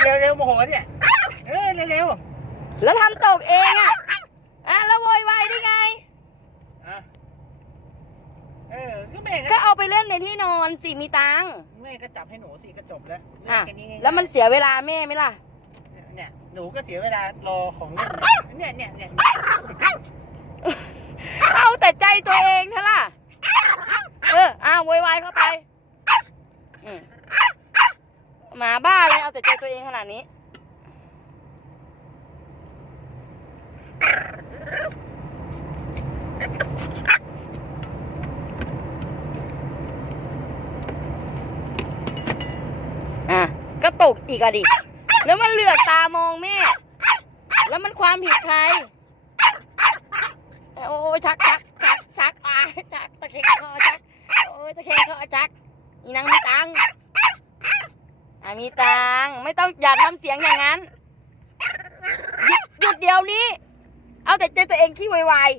เร็วเร็วโมโหเนี่ยเออเร็วเร็วแล้วทำตกเองอะอะแล้วโวยวายได้ไงอะเออก็แม่ก็ก็เอาไปเล่นในที่นอนสิมีตังค์แม่ก็จับให้หนูสิก็จบแล้วเรื่อะแค่นี้ง่ายๆแล้วมันเสียเวลาแม่ไหมล่ะ เนี่ยหนูก็เสียเวลารอของเล่นเนี่ยเนี่ยเนี่ยเอาแต่ใจตัวเองเถอะล่ะ เอออะโวยวายเข้าไปอืม หมาบ้าเลยเอาแต่ใจตัวเองขนาดนี้ อะ ก็ตกอีกอะดิ แล้วมันเหลือกตามองแม่ แล้วมันความผิดใคร โอ้ยชักชักชักชักอะชักตะเคียนคอชัก โอ้ยตะเคียนคอชัก อีนางมีตังค์ มีตังค์ไม่ต้องอย่าทำเสียงอย่างนั้น หยุดเดี๋ยวนี้ เอาแต่ใจตัวเองขี้วายวาย